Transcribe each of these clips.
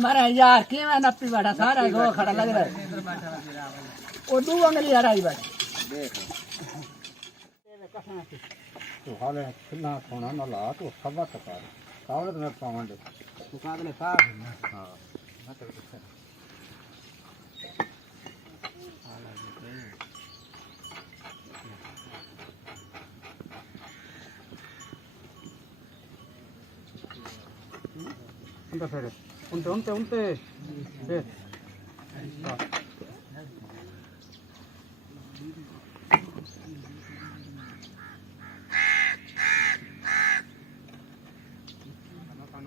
मारा यार कि मैं नप्पी बैठा सारा गो खड़ा लग रहा है वो दू अंगली आ रही बैठ देख तो हाले खुला खाना ना ला तो सब तक कावड़ में पावंड तो कागले साफ हां मतलब unta fere unte de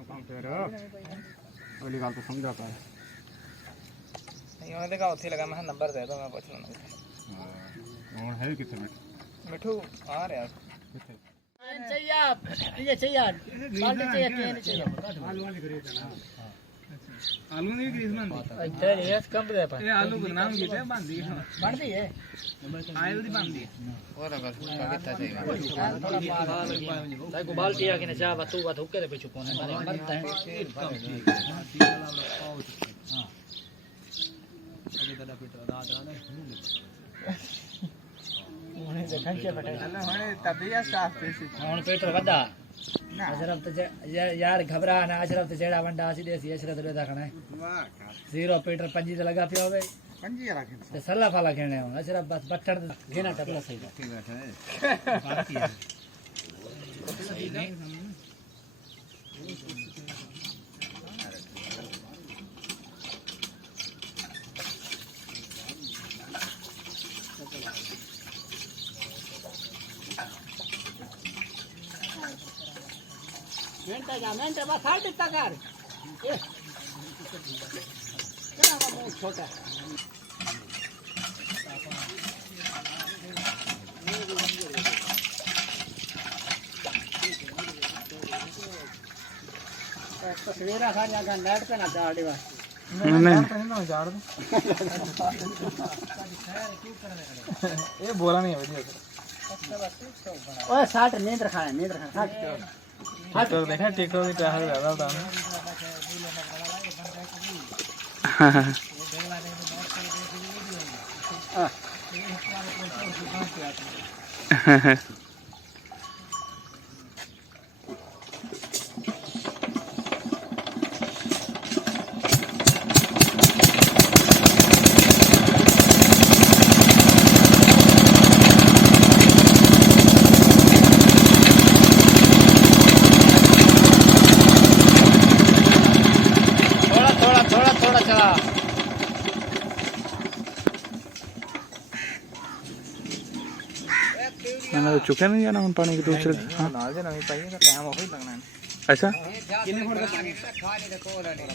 काम फेर अगली गल तो समझा पाए नहीं ओदे का उथे लगा मैं नंबर दे दो मैं पूछ लूंगा हां और है किथे मिठू आ रहा है किथे चाहिए आप ये चाहिए बाल्टी चाहिए केन चाहिए आलू वाली खरीद ना आलू नहीं ग्रीस मान अच्छा ये कम दे पर ये आलू को नाम लिखे बांध दी है आयल दी बांध दी और बस कितना चाहिए ताई को बाल्टी आके ना जा तू बात होके दे पीछे कोने मारे मरता है हां अभी दादा पीटो दादा ने उन्हें देखा क्या बेटा हेलो हने तबिया साफ पेसी हुन पेट्रोल वदा अशरफ तो यार घबरा ना अशरफ तो जेड़ा वंडा सी देसी अशरफ तो देखना है वाह जीरो पेट्रोल पंजी तो लगा पियो होवे पंजी रखे तो सल्ला फाला खेने हो अशरफ बस बट्टर घेना टपला सही ठीक है बाकी है सही नहीं मेंटे बस हार्ट तक कर ये क्या वो छोटा तस्वीरें खा जागा नेट पे ना झाड़ बस नहीं ना झाड़ दो ये बोला नहीं है वीडियो ओए 60 नींद खाना टिकटॉक देखा टिकटॉक में क्या है ज्यादा होता है ना तो चुके नहीं जाना पानी के दूसरे हां ना जे नहीं पाई तो टाइम हो ही लगना है ऐसा कितने फुट का पानी खा नहीं तो कोला नहीं